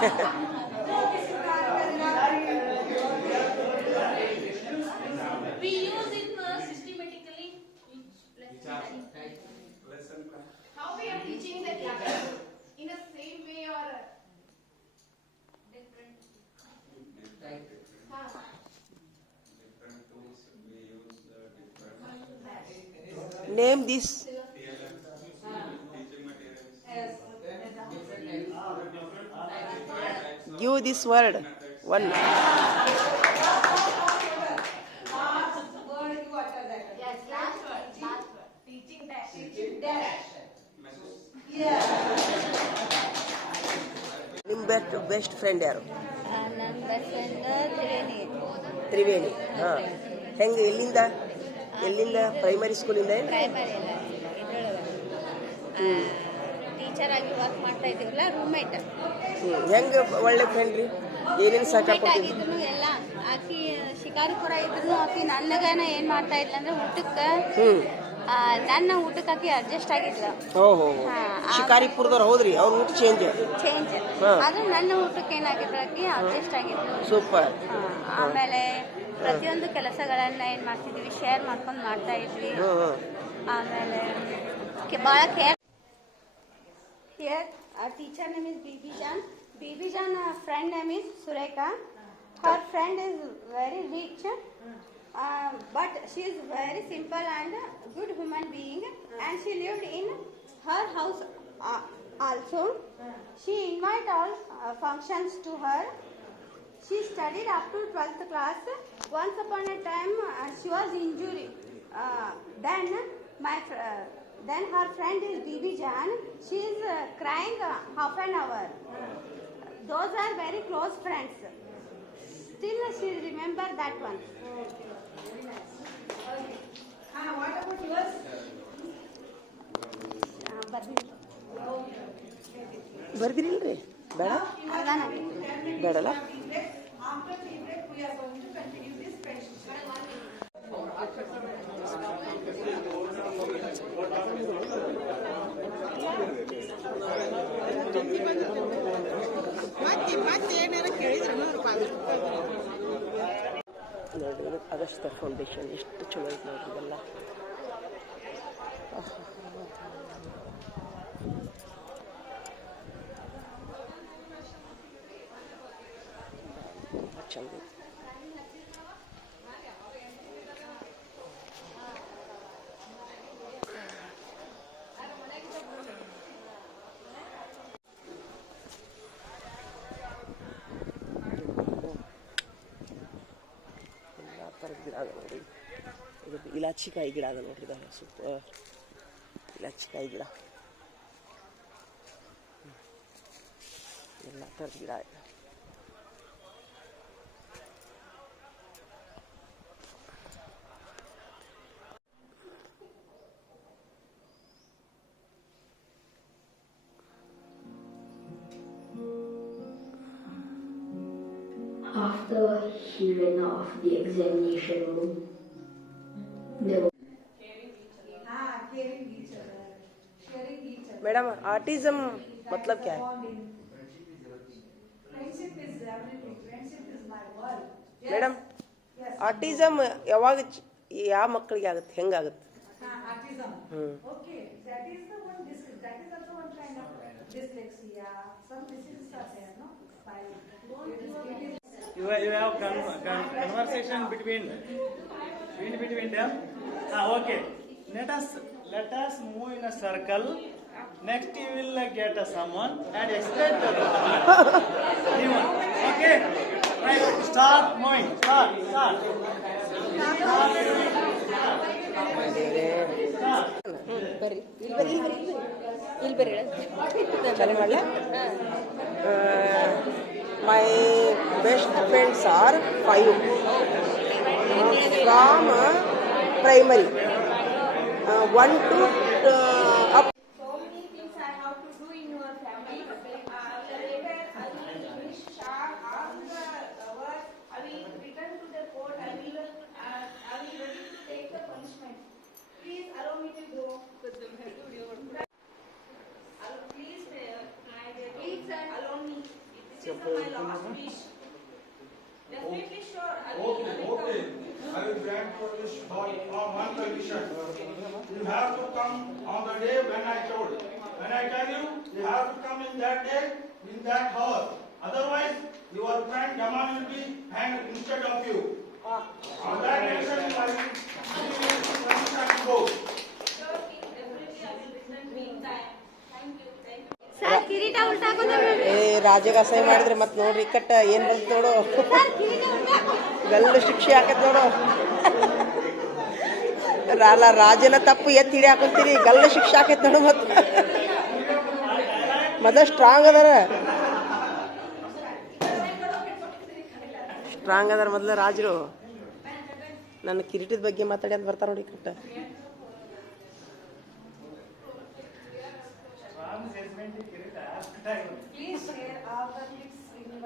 We use it systematically. Lesson plan. How we are teaching the class? In the same way or different? Different tools we use different. Name this. Teaching materials. Give this word. One. Yes, last word. Teaching that. Teaching that. ನಿಮ್ಮ best friend ಯಾರು? ನನ್ನ best friend Triveni. ಹಾಂ, ಹೆಂಗೆ ಎಲ್ಲಿಂದ primary ಸ್ಕೂಲಿಂದ? Primary ಎಲ್ಲ ಇದ್ರೊಳಗೆ teacher ಆಗಿ ವರ್ಕ್ ಮಾಡ್ತಾ ಇದ್ದೀವಲ್ಲ, ರೂಮ್ಮೇಟ್. ಹೆಂಗೆ ಒಳ್ಳೆ ಫ್ರೆಂಡ್ ರೀ? ಏನೇನು ಸಾಕಾಗ್ತಿದ್ರು? ಆಗಿದ್ರು ಎಲ್ಲ ಆಕಿ ಶಿಕಾರಿಪುರ ಇದ್ರು ಆಕಿ ನನಗನ ಏನ್ ಮಾಡ್ತಾ ಇದ್ಲ ಅಂದ್ರೆ ಊಟಕ್ಕೆ ನನ್ನ ಊಟಕ್ಕೆ ಆಕಿ ಅಡ್ಜಸ್ಟ್ ಆಗಿದ್ಲ. ಓಹೋ, ಶಿಕಾರಿಪುರದವ್ರು ಹೌದ್ರಿ, ಅವ್ರ ಊಟ ಚೇಂಜ್ ಆದ್ರೆ ನನ್ನ ಊಟಕ್ಕೆ ಏನಾಗಿದ್ರು ಆಕಿ ಅಡ್ಜಸ್ಟ್ ಆಗಿದ್ಲು. ಸೂಪರ್. ಆಮೇಲೆ ಪ್ರತಿಯೊಂದು ಕೆಲಸಗಳನ್ನ ಏನ್ ಮಾಡ್ತಿದ್ವಿ ಶೇರ್ ಮಾಡ್ಕೊಂಡು ಮಾಡ್ತಾ ಇದ್ವಿ. ಆಮೇಲೆ ಬಹಳ care. Here, our teacher name is Bibi Jan. Bibi Jan, friend name is Sureka. Her friend is very rich, but she is very simple and good human being. And she lived in her house also. She invite all functions to her. She studied up to 12th class. Once upon a time, she was injured. Then her friend is Bibi Jan. She is crying half an hour. Those are very close friends. Still she remember that one. Very nice. Okay. What about yours? ಬರ್ದಿರಿಲ್ರಿ? ಬೇಡ ಬೇಡಲ್ಲ. After tea break, we are going to continue this friendship. ನೋಡ್ರಿ, Agastya foundation ಎಷ್ಟು ಚಲೋ ಐತೆ ನೋಡ್ರಿ ಇದೆಲ್ಲ. ಚಂದ ಐತಿ. ಗಿಡ ಅದ ನೋಡ್ರಿ, ಇದು ಇಲಾಚಿಕಾಯಿ ಗಿಡ ಅದ ನೋಡ್ರಿ, ಇದ ಸೂಪರ್ ಇಲಾಚಿಕಾಯಿ ಗಿಡ. ಎಲ್ಲ ಥರದ ಗಿಡ ಇದೆ. After he ran out of the examination room, there was Caring each other, sharing each other. Madam, autism मतलब क्या है? Friendship is everything. Friendship is my world. Madam, autism ಯಾವಾಗ ಯಾವ ಮಕ್ಕಳಿಗೆ ಆಗುತ್ತೆ, ಹೆಂಗಾಗುತ್ತೆ? Autism. Okay, that is the one. That is also one kind of dyslexia. Some diseases are there, no? You have conversation between them. Okay. Let us move in a circle. Next you will get someone and explain to them. Okay. Right. Start moving. Start. ಬರ್ರಿ ಇಲ್ಲಿ ಬರ್ರಿ ಚಾಲು ಮಾಡಲ? My best friends are 5 from primary 1 to up. So many things I have to do in your family. Later, I will finish sharp. After the work, I will return to the court. I will ready to take the punishment. Please allow me to go. Please, allow me. It is my last wish. Definitely sure. Okay. I will grant your wish on one condition. You have to come on the day when I told. When I tell you, you have to come in that day, in that hour. Otherwise, your friend Jamal will be hanged instead of you. On that condition, I will give you permission to go. Sure, definitely I will return meantime. Thank you. Sir ಕಿರೀಟ ಉಲ್ಟಾ ಹಾಕೋದು ನೋಡ್ರಿ. ಏ ರಾಜಗ ಅಸಹ್ಯ ಮಾಡಿದ್ರೆ ಮತ್ತೆ ನೋಡ್ರಿ ಕಟ್ಟ ಏನ್ ಬಂತ ನೋಡು. ಸರ್ ಕಿರೀಟ ಉಲ್ಟಾ ಹಾಕೋ. ಗಲ್ಲು ಶಿಕ್ಷೆ ಹಾಕತ್ ನೋಡು. ರಾಜನ ತಪ್ಪು ಎತ್ತಿ ಹಿಡಿ ಹಾಕೊಂತೀರಿ ಗಲ್ಲು ಶಿಕ್ಷೆ ಹಾಕೈತ್ ನೋಡು. ಮತ್ತೆ ಮೊದಲು ಸ್ಟ್ರಾಂಗ್ ಅದಾರ ಮೊದಲು ರಾಜರು. ನನ್ನ ಕಿರೀಟದ ಬಗ್ಗೆ ಮಾತಾಡಿ ಅಂತ ಬರ್ತಾರ ನೋಡಿ ಕಟ್ಟ. Strong judgment ಕಿರೀಟ. Please share all the tips in your